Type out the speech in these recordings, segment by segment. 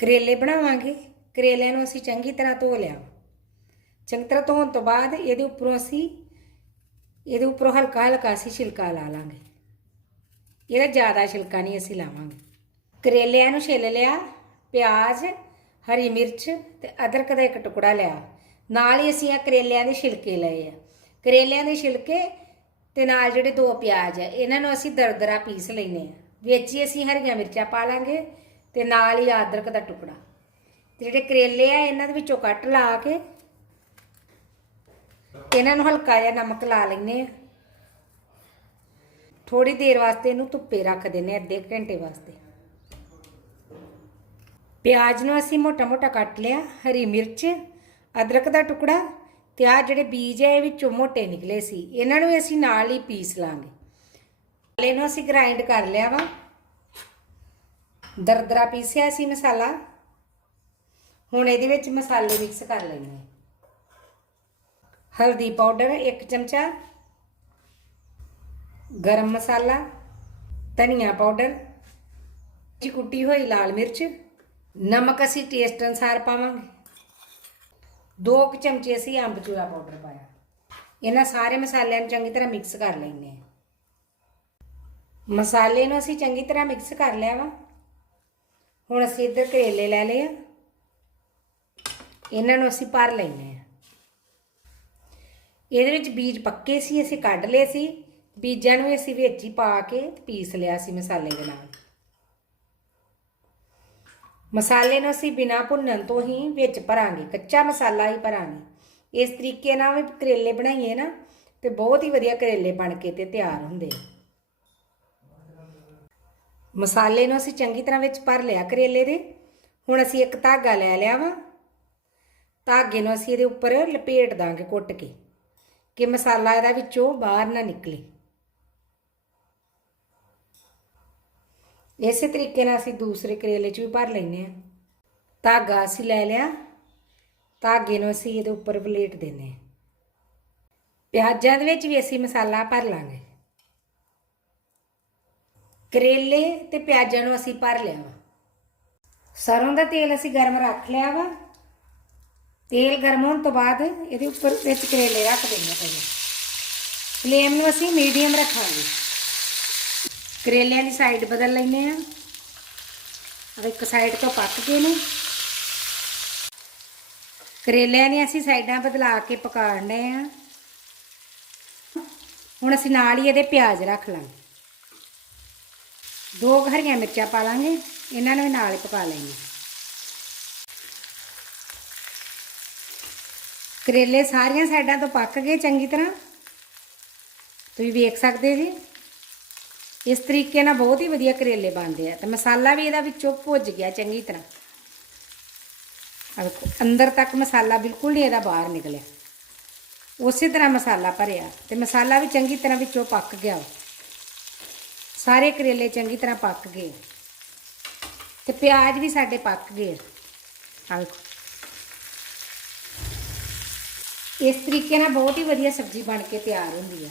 ਕਰੇਲੇ ਬਣਾਵਾਂਗੇ, ਕਰੇਲਿਆਂ ਨੂੰ ਅਸੀਂ ਚੰਗੀ ਤਰ੍ਹਾਂ ਧੋ ਲਿਆ। ਚੰਗੀ ਤਰ੍ਹਾਂ ਧੋਣ ਤੋਂ ਬਾਅਦ ਇਹਦੇ ਉੱਪਰੋਂ ਅਸੀਂ, ਇਹਦੇ ਉੱਪਰੋਂ ਹਲਕਾ ਹਲਕਾ ਅਸੀਂ ਛਿਲਕਾ ਲਾ ਲਾਂਗੇ। ਇਹਦਾ ਜ਼ਿਆਦਾ ਛਿਲਕਾ ਨਹੀਂ ਅਸੀਂ ਲਾਵਾਂਗੇ। ਕਰੇਲਿਆਂ ਨੂੰ ਛਿੱਲ ਲਿਆ, ਪਿਆਜ਼, ਹਰੀ ਮਿਰਚ ਤੇ ਅਦਰਕ ਦਾ ਇੱਕ ਟੁਕੜਾ ਲਿਆ। ਨਾਲ ਹੀ ਅਸੀਂ ਆ ਕਰੇਲਿਆਂ ਦੇ ਛਿਲਕੇ ਲਏ ਆ। ਕਰੇਲਿਆਂ ਦੇ ਛਿਲਕੇ ਤੇ ਨਾਲ ਜਿਹੜੇ ਦੋ ਪਿਆਜ਼ ਆ, ਇਹਨਾਂ ਨੂੰ ਅਸੀਂ ਦਰਦਰਾ ਪੀਸ ਲੈਨੇ ਆ। ਵਿੱਚ ਹੀ ਅਸੀਂ ਹਰੀਆਂ ਮਿਰਚਾਂ ਪਾ ਲਾਂਗੇ ਤੇ ਨਾਲ ਹੀ ਅਦਰਕ ਦਾ ਟੁਕੜਾ। ਤੇ ਜਿਹੜੇ ਕਰੇਲੇ ਆ, ਇਹਨਾਂ ਦੇ ਵਿੱਚੋਂ ਕੱਟ ਲਾ ਕੇ ਇਹਨਾਂ ਨੂੰ ਹਲਕਾ ਜਿਹਾ ਨਮਕ ਲਾ ਲੈਨੇ ਆ। ਥੋੜੀ ਦੇਰ ਵਾਸਤੇ ਇਹਨੂੰ ਧੁੱਪੇ ਰੱਖ ਦਿੰਨੇ ਅੱਧੇ ਘੰਟੇ ਵਾਸਤੇ। ਪਿਆਜ਼ ਨੂੰ ਅਸੀਂ ਮੋਟਾ-ਮੋਟਾ ਕੱਟ ਲਿਆ, ਹਰੀ ਮਿਰਚ, ਅਦਰਕ ਦਾ ਟੁਕੜਾ ਤੇ ਆ ਜਿਹੜੇ ਬੀਜ ਹੈ ਇਹ ਵਿੱਚੋਂ ਮੋਟੇ ਨਿਕਲੇ ਸੀ। ਇਹਨਾਂ ਨੂੰ ਅਸੀਂ ਨਾਲ ਹੀ ਪੀਸ ਲਾਂਗੇ। ਮਸਾਲੇ ਨੂੰ ਅਸੀਂ ਗ੍ਰਾਈਂਡ ਕਰ ਲਿਆ ਵਾ। ਦਰਦਰਾ ਪੀਸਿਆ ਸੀ ਮਸਾਲਾ। ਹੁਣ ਇਹਦੇ ਵਿੱਚ ਮਸਾਲੇ ਮਿਕਸ ਕਰ ਲੈਣੇ ਹਲਦੀ ਪਾਊਡਰ 1 ਚਮਚਾ। ਗਰਮ ਮਸਾਲਾ, ਧਨੀਆ ਪਾਊਡਰ ਜੀ ਕੁੱਟੀ ਹੋਈ ਲਾਲ ਮਿਰਚ। ਨਮਕ ਅਸੀਂ ਟੇਸਟ ਅਨਸਾਰ ਪਾਵਾਂਗੇ। ਦੋ ਕੁ ਚਮਚੇ ਅਸੀਂ ਅੰਬਚੂਰਾ ਪਾਊਡਰ ਪਾਇਆ। ਇਹਨਾਂ ਸਾਰੇ ਮਸਾਲਿਆਂ ਨੂੰ ਚੰਗੀ ਤਰ੍ਹਾਂ ਮਿਕਸ ਕਰ ਲੈਣੇ ਮਸਾਲੇ ਨੂੰ ਅਸੀਂ ਚੰਗੀ ਤਰ੍ਹਾਂ ਮਿਕਸ ਕਰ ਲਿਆ ਵਾ। ਹੁਣ ਅਸੀਂ ਇੱਧਰ ਕਰੇਲੇ ਲੈ ਲਏ ਆ। ਇਹਨਾਂ ਨੂੰ ਅਸੀਂ ਭਰ ਲੈਣੇ ਆ। ਇਹਦੇ ਵਿੱਚ ਬੀਜ ਪੱਕੇ ਸੀ, ਅਸੀਂ ਕੱਢ ਲਏ ਸੀ। ਬੀਜਾਂ ਨੂੰ ਅਸੀਂ ਵਿੱਚ ਹੀ ਪਾ ਕੇ ਪੀਸ ਲਿਆ ਸੀ ਮਸਾਲੇ ਦੇ ਨਾਲ। ਮਸਾਲੇ ਨੂੰ ਅਸੀਂ ਬਿਨਾ ਭੁੰਨਣ ਤੋਂ ਹੀ ਵਿੱਚ ਭਰਾਂਗੇ, ਕੱਚਾ ਮਸਾਲਾ ਹੀ ਭਰਾਂਗੇ। ਇਸ ਤਰੀਕੇ ਨਾਲ ਵੀ ਕਰੇਲੇ ਬਣਾਈਏ ਨਾ, ਤੇ ਬਹੁਤ ਹੀ ਵਧੀਆ ਕਰੇਲੇ ਬਣ ਕੇ ਤੇ ਤਿਆਰ ਹੁੰਦੇ ਆ। ਮਸਾਲੇ ਨੂੰ ਅਸੀਂ ਚੰਗੀ ਤਰ੍ਹਾਂ ਵਿੱਚ ਭਰ ਲਿਆ ਕਰੇਲੇ ਦੇ। ਹੁਣ ਅਸੀਂ ਇੱਕ ਧਾਗਾ ਲੈ ਲਿਆ ਵਾ। ਧਾਗੇ ਨੂੰ ਅਸੀਂ ਇਹਦੇ ਉੱਪਰ ਲਪੇਟ ਦਾਂਗੇ ਕੁੱਟ ਕੇ ਕਿ ਮਸਾਲਾ ਇਹਦਾ ਵਿੱਚੋਂ ਬਾਹਰ ਨਾ ਨਿਕਲੇ। ਇਸੇ ਤਰੀਕੇ ਨਾਲ ਅਸੀਂ ਦੂਸਰੇ ਕਰੇਲੇ 'ਚ ਵੀ ਭਰ ਲੈਨੇ ਆ ਧਾਗਾ ਅਸੀਂ ਲੈ ਲਿਆ। ਧਾਗੇ ਨੂੰ ਅਸੀਂ ਇਹਦੇ ਉੱਪਰ ਪਲੇਟ ਦੇਨੇ ਆ ਪਿਆਜ਼ਾਂ ਦੇ ਵਿੱਚ ਵੀ ਅਸੀਂ ਮਸਾਲਾ ਭਰ ਲਾਂਗੇ। ਕਰੇਲੇ ਤੇ ਪਿਆਜ਼ਾਂ ਨੂੰ ਅਸੀਂ ਭਰ ਲਿਆ ਵਾ। ਸਰੋਂ ਦਾ ਤੇਲ ਅਸੀਂ ਗਰਮ ਰੱਖ ਲਿਆ ਵਾ। ਤੇਲ ਗਰਮ ਹੋਣ ਤੋਂ ਬਾਅਦ ਇਹਦੇ ਉੱਪਰ ਵਿੱਚ ਕਰੇਲੇ ਰੱਖ ਦੇਣੇ ਪਹਿਲੇ। ਫਲੇਮ ਨੂੰ ਅਸੀਂ ਮੀਡੀਅਮ ਰੱਖਾਂਗੇ। ਕਰੇਲਿਆਂ ਦੀ ਸਾਈਡ ਬਦਲ ਲੈਨੇ ਆ ਆ ਇੱਕ ਸਾਈਡ ਤੋਂ ਪੱਕ ਗਏ ਨੇ। ਕਰੇਲਿਆਂ ਨੇ ਅਸੀਂ ਸਾਈਡਾਂ ਬਦਲਾ ਕੇ ਪਕਾਉਣੇ ਆ ਹੁਣ ਅਸੀਂ ਨਾਲ ਹੀ ਇਹਦੇ ਪਿਆਜ਼ ਰੱਖ ਲਾਂਗੇ। ਦੋ ਕੁ ਹਰੀਆਂ ਮਿਰਚਾਂ ਪਾ ਲਾਂਗੇ, ਇਹਨਾਂ ਨੂੰ ਵੀ ਨਾਲ ਹੀ ਪਕਾ ਲੈਣੇ ਕਰੇਲੇ ਸਾਰੀਆਂ ਸਾਈਡਾਂ ਤੋਂ ਪੱਕ ਗਏ ਚੰਗੀ ਤਰ੍ਹਾਂ। ਤੁਸੀਂ ਵੇਖ ਸਕਦੇ ਜੀ। ਇਸ ਤਰੀਕੇ ਨਾਲ ਬਹੁਤ ਹੀ ਵਧੀਆ ਕਰੇਲੇ ਬਣਦੇ ਆ ਤੇ ਮਸਾਲਾ ਵੀ ਇਹਦਾ ਵਿੱਚੋਂ ਭੁੱਜ ਗਿਆ ਚੰਗੀ ਤਰ੍ਹਾਂ। ਅੰਦਰ ਤੱਕ ਮਸਾਲਾ ਬਿਲਕੁਲ ਨਹੀਂ ਇਹਦਾ ਬਾਹਰ ਨਿਕਲਿਆ। ਉਸੇ ਤਰ੍ਹਾਂ ਮਸਾਲਾ ਭਰਿਆ ਤੇ ਮਸਾਲਾ ਵੀ ਚੰਗੀ ਤਰ੍ਹਾਂ ਵਿੱਚੋਂ ਪੱਕ ਗਿਆ। ਸਾਰੇ ਕਰੇਲੇ ਚੰਗੀ ਤਰ੍ਹਾਂ ਪੱਕ ਗਏ। ਤੇ ਪਿਆਜ਼ ਵੀ ਸਾਡੇ ਪੱਕ ਗਏ ਆ। ਵੇਖੋ। ਇਸ ਤਰੀਕੇ ਨਾਲ ਬਹੁਤ ਹੀ ਵਧੀਆ ਸਬਜ਼ੀ ਬਣ ਕੇ ਤਿਆਰ ਹੁੰਦੀ ਹੈ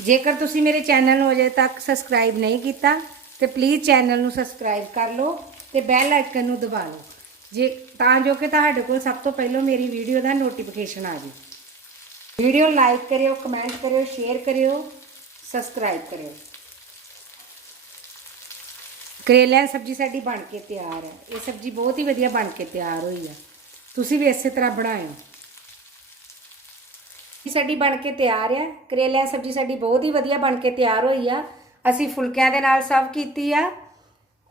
ਜੇਕਰ ਤੁਸੀਂ ਮੇਰੇ ਚੈਨਲ ਨੂੰ ਅਜੇ ਤੱਕ ਸਬਸਕ੍ਰਾਈਬ ਨਹੀਂ ਕੀਤਾ, ਤੇ ਪਲੀਜ਼ ਚੈਨਲ ਨੂੰ ਸਬਸਕ੍ਰਾਈਬ ਕਰ ਲਓ ਤੇ ਬੈਲ ਆਈਕਨ ਨੂੰ ਦਬਾ ਲਓ। ਜੇ, ਤਾਂ ਜੋ ਕਿ ਤੁਹਾਡੇ ਕੋਲ ਸਭ ਤੋਂ ਪਹਿਲਾਂ ਮੇਰੀ ਵੀਡੀਓ ਦਾ ਨੋਟੀਫਿਕੇਸ਼ਨ ਆ ਜਾਵੇ ਵੀਡੀਓ ਲਾਈਕ ਕਰਿਓ ਕਮੈਂਟ ਕਰਿਓ ਸ਼ੇਅਰ ਕਰਿਓ ਸਬਸਕ੍ਰਾਈਬ ਕਰਿਓ। ਕਰੇਲਿਆਂ ਦੀ ਸਬਜ਼ੀ ਸਾਡੀ ਬਣ ਕੇ ਤਿਆਰ ਹੈ। ਇਹ ਸਬਜ਼ੀ ਬਹੁਤ ਹੀ ਵਧੀਆ ਬਣ ਕੇ ਤਿਆਰ ਹੋਈ ਆ ਤੁਸੀਂ ਵੀ ਇਸੇ ਤਰ੍ਹਾਂ ਬਣਾਇਓ। ਇਹ ਸਾਡੀ ਬਣ ਕੇ ਤਿਆਰ ਆ ਕਰੇਲਿਆਂ ਦੀ ਸਬਜ਼ੀ ਸਾਡੀ ਬਹੁਤ ਹੀ ਵਧੀਆ ਬਣ ਕੇ ਤਿਆਰ ਹੋਈ ਆ। ਅਸੀਂ ਫੁਲਕਿਆਂ ਦੇ ਨਾਲ ਸਰਵ ਕੀਤੀ ਆ।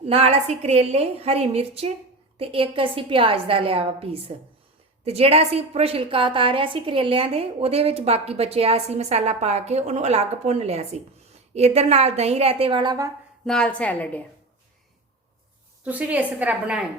ਨਾਲ ਅਸੀਂ ਕਰੇਲੇ, ਹਰੀ ਮਿਰਚ ਤੇ ਇੱਕ ਅਸੀਂ ਪਿਆਜ਼ ਦਾ ਲਿਆ ਵਾ ਪੀਸ। ਤੇ ਜਿਹੜਾ ਅਸੀਂ ਉੱਪਰੋਂ ਛਿਲਕਾ ਉਤਾਰਿਆ ਸੀ ਕਰੇਲਿਆਂ ਦੇ, ਉਹਦੇ ਵਿੱਚ ਬਾਕੀ ਬਚਿਆ ਸੀ ਮਸਾਲਾ ਪਾ ਕੇ ਉਹਨੂੰ ਅਲੱਗ ਭੁੰਨ ਲਿਆ ਸੀ। ਇਧਰ ਨਾਲ ਦਹੀਂ ਰਾਇਤੇ ਵਾਲਾ ਵਾ, ਨਾਲ ਸੈਲਡ ਆ। ਤੁਸੀਂ ਵੀ ਇਸੇ ਤਰ੍ਹਾਂ ਬਣਾਇਓ